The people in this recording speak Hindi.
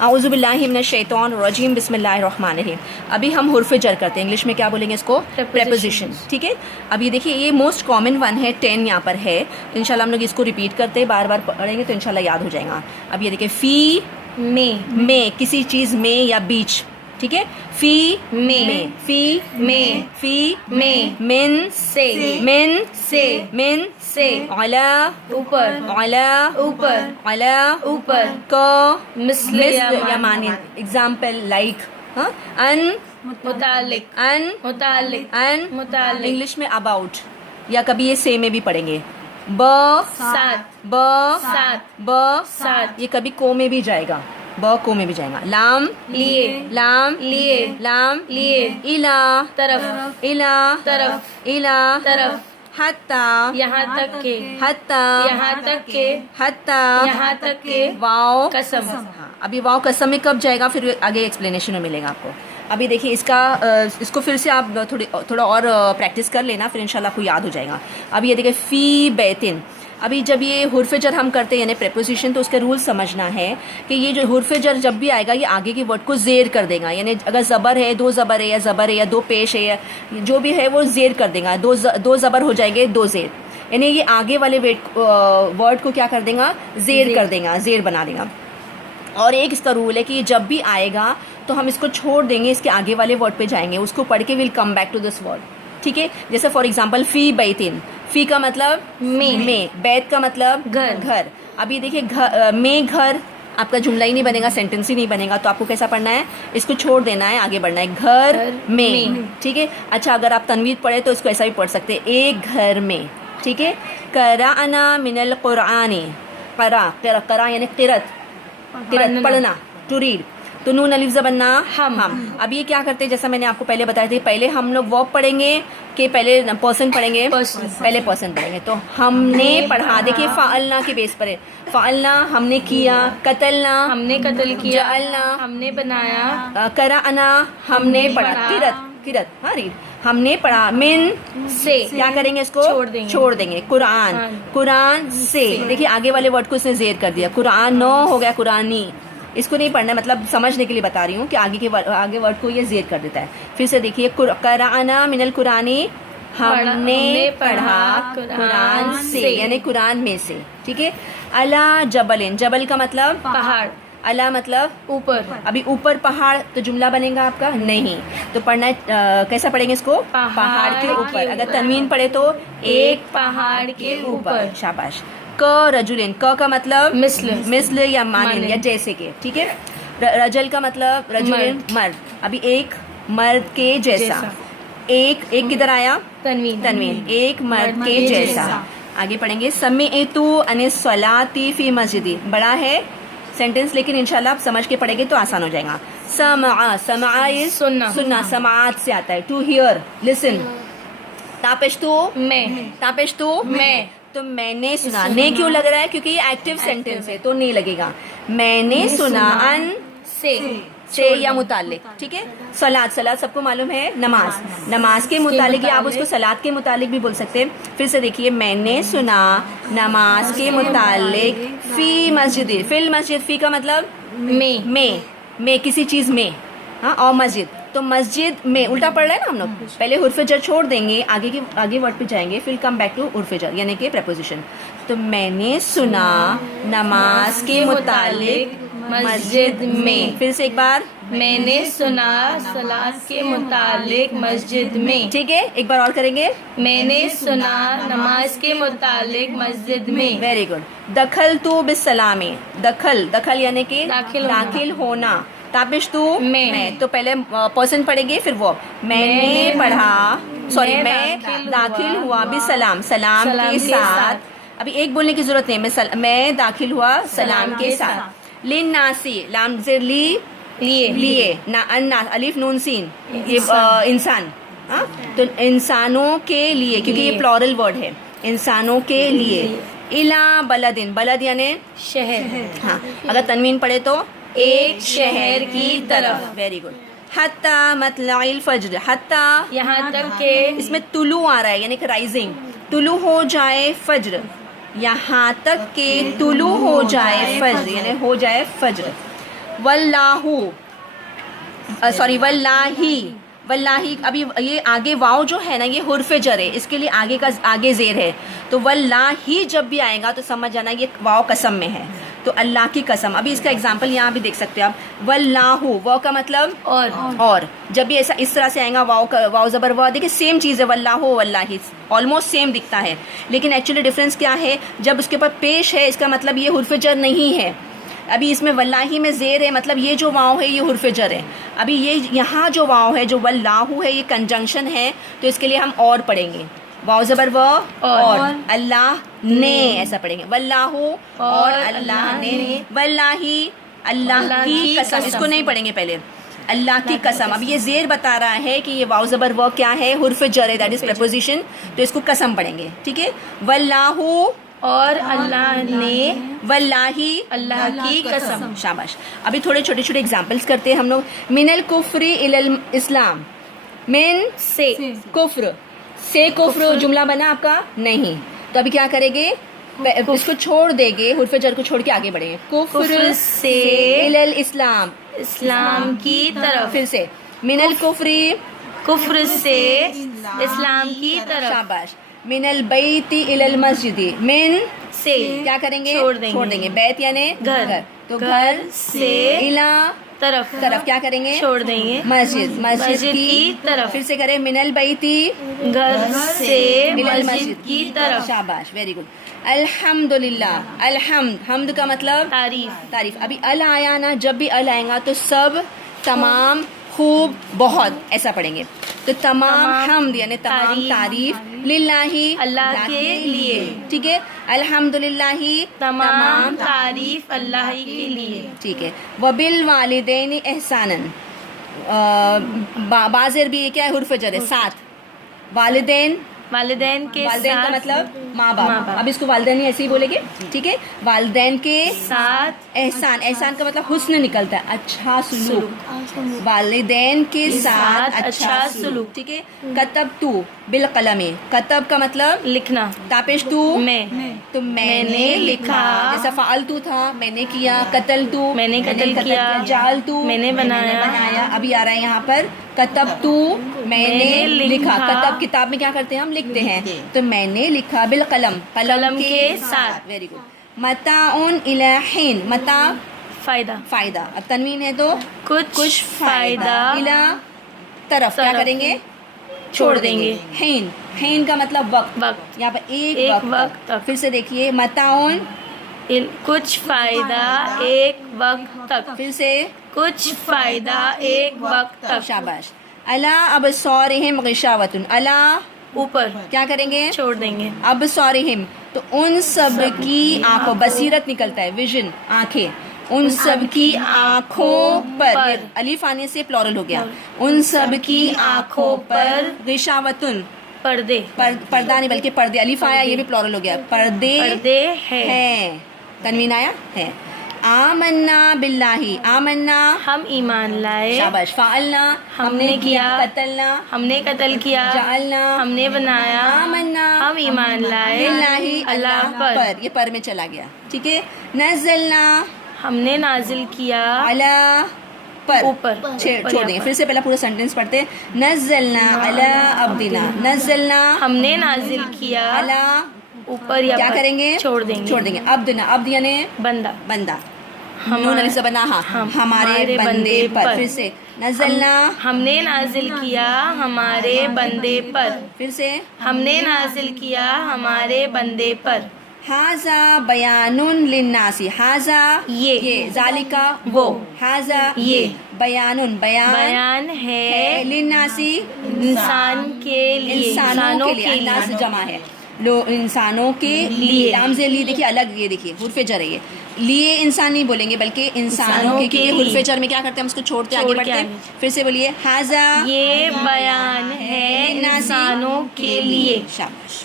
आउज़ुबिल्लाहि मिनश्शैतानिर्रजीम बिस्मिल्लाहिर्रहमानिर्रहीम। अभी हम हुर्फ़ जर करते हैं, इंग्लिश में क्या बोलेंगे इसको? प्रेपोजिशन। ठीक है, अब ये देखिए ये मोस्ट कॉमन वन है, 10 यहाँ पर है। इंशाल्लाह हम लोग इसको रिपीट करते हैं, बार बार पढ़ेंगे तो इंशाल्लाह याद हो जाएगा। अब ये देखिए फ़ी में किसी चीज़ में या बीच, ठीक है, फ़ी में, फ़ी में, फ़ी में, मिन से, मिन से, मिन से, अला ऊपर, अला ऊपर, अला ऊपर, क मिस्ल या मानिन। एग्जाम्पल लाइक अन मुतालिक, अन मुतालिक, अन मुतालिक। इंग्लिश में अबाउट, या कभी ये से में भी पढ़ेंगे। ब साथ, ब साथ, ब साथ। ये कभी को में भी जाएगा, ब को में भी जाएगा। लाम लिए, लाम लिए, लाम लिए। इला तरफ, इला तरफ, इला तरफ। हत्ता यहाँ तक के, हत्ता यहाँ तक के, हत्ता यहाँ तक के। वाओ कसम। हाँ, अभी वाओ कसम में कब जाएगा, फिर आगे एक्सप्लेनेशन में मिलेगा आपको। अभी देखिए इसको फिर से आप थोड़ा और प्रैक्टिस कर लेना, फिर इंशाल्लाह आपको याद हो जाएगा। अभी ये देखिए फ़ी बैतिन। अभी जब ये हुर्फ़ जर हम करते हैं यानी प्रेपोजिशन, तो उसका रूल समझना है कि ये जो हुर्फ़ जर जब भी आएगा ये आगे के वर्ड को ज़ेर कर देगा। यानी अगर ज़बर है, दो ज़बर है या ज़बर है या दो पेश है या जो भी है वो ज़ेर कर देगा। दो ज़बर हो जाएंगे, दो ज़ेर, यानी ये आगे वाले वर्ड को क्या कर देगा, ज़ेर कर देगा, ज़ेर बना देगा। और एक इसका रूल है कि जब भी आएगा तो हम इसको छोड़ देंगे, इसके आगे वाले वर्ड पे जाएंगे, उसको पढ़ के will come back to this word. ठीक है, जैसे फॉर एग्जांपल फ़ी बैतिन, फ़ी का मतलब में, बैत का मतलब घर, घर। अभी देखिए में घर आपका जुमला ही नहीं बनेगा, सेंटेंस ही नहीं बनेगा, तो आपको कैसा पढ़ना है, इसको छोड़ देना है, आगे बढ़ना है, घर में। ठीक है, अच्छा अगर आप तनवीर पढ़े तो इसको ऐसा भी पढ़ सकते हैं, एक घर में। ठीक है, कराना मिनल कुरानी, करा यानी किरत पढ़ना, टू रीड, तो नून अलिफ ज़बन्ना हम। अब ये क्या करते हैं, जैसा मैंने आपको पहले बताया था, पहले हम लोग वर्ब पढ़ेंगे कि पहले पर्सन पढ़ेंगे, पहले पर्सन पढ़ेंगे। तो हमने पढ़ा, देखिए फ़अलना के बेस पर है, फ़अलना हमने किया, कतलना हमने कत्ल किया, जअलना हमने बनाया, कराना हमने पढ़ा, किरत हाँ रीड, हमने पढ़ा, मिन से क्या करेंगे, इसको छोड़ देंगे, कुरान से। देखिए आगे वाले वर्ड को इसने ज़ेर कर दिया, कुरान नो हो गया कुरानी, इसको नहीं पढ़ना, मतलब समझने के लिए बता रही हूँ कि आगे वर्ड को ये ज़ेर कर देता है। फिर से देखिए कराना मिनल कुरानी, हमने पढ़ा कुरान से, यानी कुरान में से। ठीक है, अला जबलिन, जबल का मतलब पहाड़, अला मतलब ऊपर। अभी ऊपर पहाड़ तो जुमला बनेगा आपका नहीं, तो पढ़ना है कैसा पढ़ेंगे इसको, पहाड़ के ऊपर। अगर तनवीन पढ़े तो एक पहाड़ के ऊपर। शाबाश। क रजुलिन, क का मतलब मिस्ल या मानिन या जैसे के। ठीक है, रजल का मतलब रजुलिन मर्द, अभी एक मर्द के जैसा। एक किधर आया, तनवीन, एक मर्द के जैसा। आगे पढ़ेंगे समिअतु अनिस सलाती फी मस्जिदी, बड़ा है सेंटेंस, लेकिन इंशाल्लाह आप समझ के पढ़ेंगे तो आसान हो जाएगा। समा इज सुनना, समात से आता है, टू हियर, लिसन। तापिश्तु मैं, तो मैंने सुना, ने क्यों लग रहा है, क्योंकि ये एक्टिव सेंटेंस है तो नहीं लगेगा। मैंने सुना, अन से या मुतालिक। ठीक है, सलात सबको मालूम है, नमाज के मुतालिक, या आप उसको सलात के मुतालिक भी बोल सकते हैं। फिर से देखिए, मैंने सुना नमाज के मुतालिक फी मस्जिद, फिल मस्जिद, फी का मतलब में किसी चीज में, हाँ, और मस्जिद, तो मस्जिद में उल्टा पढ़ रहा है ना हम लोग, पहले हुर्फ़ जर छोड़ देंगे, आगे वर्ड पे जाएंगे, फिर कम बैक टू हुर्फ़ जर यानी कि प्रेपोजिशन। तो मैंने सुना नमाज के मुतालिक मस्जिद में। फिर से एक बार, मैंने सुना सलात के मुतालिक मस्जिद में। ठीक है, एक बार और करेंगे, मैंने सुना नमाज के मुतालिक मस्जिद में। Very good. दखल तू बिस्सलामी, दखल यानी कि दाखिल होना। ताबिश्तु मैं, तो पहले पर्सन पढ़ेंगे फिर वो, मैंने पढ़ा, सॉरी मैं दाखिल हुआ बिसलाम, सलाम के साथ। अभी एक बोलने की जरूरत नहीं, मैं दाखिल हुआ सलाम के साथ। लिन नासी, लाम ज़ेर लिए ना, अन्ना अलिफ नून सीन, ये इंसान, हाँ, तो इंसानों के लिए, क्योंकि ये प्लूरल वर्ड है, इंसानों के लिए। इला बलदिन, बलद यानी शहर, हाँ, अगर तनवीन पढ़े तो एक शहर की तरफ। Very good. हत्ता मतलाइल फज्र, हत्ता यहाँ तक के, इसमें तुलू आ रहा है यानी कि राइजिंग, तुलू हो जाए फज्र, यहाँ तक के तुलू हो जाए फज्र यानी हो जाए फज्र। वल्लाहु, सॉरी वल्लाही, वल्लाही। अभी ये आगे वाव जो है ना, ये हुर्फ जर है, इसके लिए आगे ज़ेर है, तो वल्लाही जब भी आएगा तो समझ जाना ये वाव कसम में है, तो अल्लाह की कसम। अभी इसका एग्जांपल यहाँ भी देख सकते हो आप, वल्लाहु, वाव का मतलब और जब भी ऐसा इस तरह से आएगा वाव ज़बर वाव, देखिए सेम चीज़ है, वल्लाहु वल्लाही ऑलमोस्ट सेम दिखता है, लेकिन एक्चुअली डिफरेंस क्या है, जब उसके ऊपर पेश है इसका मतलब ये हुर्फ जर नहीं है। अभी इसमें वल्लाही में ज़ेर है, मतलब ये जो वाव है ये हुर्फ जर है। अभी ये यहाँ जो वाव है जो वल्लाहु है ये कंजंक्शन है, तो इसके लिए हम और पढ़ेंगे, वाव ज़बर व और अल्लाह ने ऐसा पढ़ेंगे, वल्लाहु और अल्लाह ने, वल्लाही अल्लाह की कसम, इसको नहीं पढ़ेंगे पहले, अल्लाह की कसम। अब ये ज़ेर बता रहा है कि ये वाव ज़बर व क्या है, हुर्फ जर है, दैट इज़ प्रपोजिशन, तो इसको कसम पढ़ेंगे, ठीक है। वल्लाहु और अल्लाह ने, वल्लाही अल्लाह की कसम। शाबाश। अभी थोड़े छोटे छोटे एग्जांपल्स करते हैं हम लोग। मिनल कुफ्री इलल इस्लाम, मिन से कुफ्र, से कुफ्र जुमला बना आपका नहीं, तो अभी क्या करेंगे, इसको छोड़ देंगे, हुर्फ जर को छोड़ के आगे बढ़ेंगे, कुफ्र से इलल इस्लाम, इस्लाम की तरफ, फिर से मिनल कुफ्री, कुफ्र से इस्लाम की तरफ, शाबाश। मिनल बैती इलल मस्जिदी, मिन से क्या करेंगे, छोड़ देंगे। बैत यानी घर, तो घर से इला तरफ क्या करेंगे, छोड़ देंगे, मस्जिद, मस्जिद की तरफ, फिर से करें, मिनल बैती घर से इलल मस्जिद की तरफ, शाबाश, वेरी गुड। अल्हम्दुलिल्लाह, अलहम्द, हमद का मतलब तारीफ। अभी अल आया ना, जब भी अल आएगा तो सब, तमाम, खूब, बहुत ऐसा पढ़ेंगे, तो तमाम हमद यानी तमाम तारीफ, लिल्लाही अल्लाह के लिए, ठीक है। अल्हम्दुलिल्लाही तमाम तारीफ अल्लाह के लिए, ठीक है। वबिल वालिदैन एहसानन, बाज़र भी क्या है, हुर्फ जर है, साथ, वालिदैन, वालिदैन के वालिदैन का साथ, मतलब माँ बाप, अब इसको वालिदैन ही ऐसे ही बोलेंगे, ठीक है। वालिदैन के साथ एहसान, एहसान का मतलब हुस्न निकलता है, अच्छा सुलूक, वालिदैन के साथ अच्छा सुलूक, ठीक है। कतब तू बिल कलमे, कतब का मतलब लिखना, तापेश तू मैं, तो मैंने लिखा, जैसा फाल तू था मैंने किया, कतल तू मैंने कत्ल किया, जाल तू मैंने बनाया। अभी आ रहा है यहाँ पर कतब तू मैंने लिखा, कतब किताब में क्या करते हैं हम, लिखते हैं, तो मैंने लिखा बिल कलम, कलम के साथ, वेरी गुड। मताउन इला हिन, मता फायदा, अब तनवीन है तो कुछ फायदा इला तरफ क्या करेंगे, छोड़ देंगे। हिन, हिन का मतलब वक्त, यहाँ पर एक वक्त तक, फिर से देखिए, मताउन कुछ फायदा एक वक्त तक, फिर से कुछ फायदा एक वक्त तक, शाबाश। अला अब सौरहिम गिशावतुन, अला ऊपर क्या करेंगे, छोड़ देंगे, अब सौरहिम तो उन सब की आंखों, बसीरत निकलता है, विजन, आंखें, उन सब की आंखों पर, अलीफ आने से प्लूरल हो गया, उन सब की आंखों पर, गिशावतुन पर्दे, पर्दा नहीं बल्कि पर्दे, अलीफ आया ये भी प्लूरल हो गया, पर्दे है, तनवीन आया है। आमन्ना बिल्लाही, आमन्ना हम ईमान लाए, शाबाश। फाअलना हमने किया, कतलना हमने कत्ल किया, जाअलना हमने बनाया, आमन्ना हम ईमान लाए बिल्लाही अल्लाह पर, ये पर में चला गया, ठीक है। नज़लना हमने नाजिल किया, अला पर, ऊपर छोड़ देंगे, फिर से पहला पूरा सेंटेंस पढ़ते, नज़लना अला अब्दिना, नज़लना हमने नाजिल किया, अला ऊपर या क्या पर, करेंगे, छोड़ देंगे, अब्दिना, अब्द यानी बंदा, नून अलिफ से बना, हमारे बंदे पर, फिर से नज़लना हमने नाजिल किया हमारे बंदे पर, फिर से हमने नाजिल किया हमारे बंदे पर, हाजा बयानुन लिन्नासी, हाजा ये जालिका वो, हाजा ये बयान है लिन्नासी इंसान के लिए, इंसानों के लिए, अन्नास जमा है, इंसानों के लिए, लाम से लिए देखिए अलग, ये देखिए हुर्फ जर है, ये लिए इंसान नहीं बोलेंगे बल्कि इंसानों के लिए, हुर्फ जर में क्या करते हैं हम इसको छोड़ते आगे बढ़ते हैं, फिर से बोलिए, हाजा ये बयान है इंसानों के लिए, शाबाश।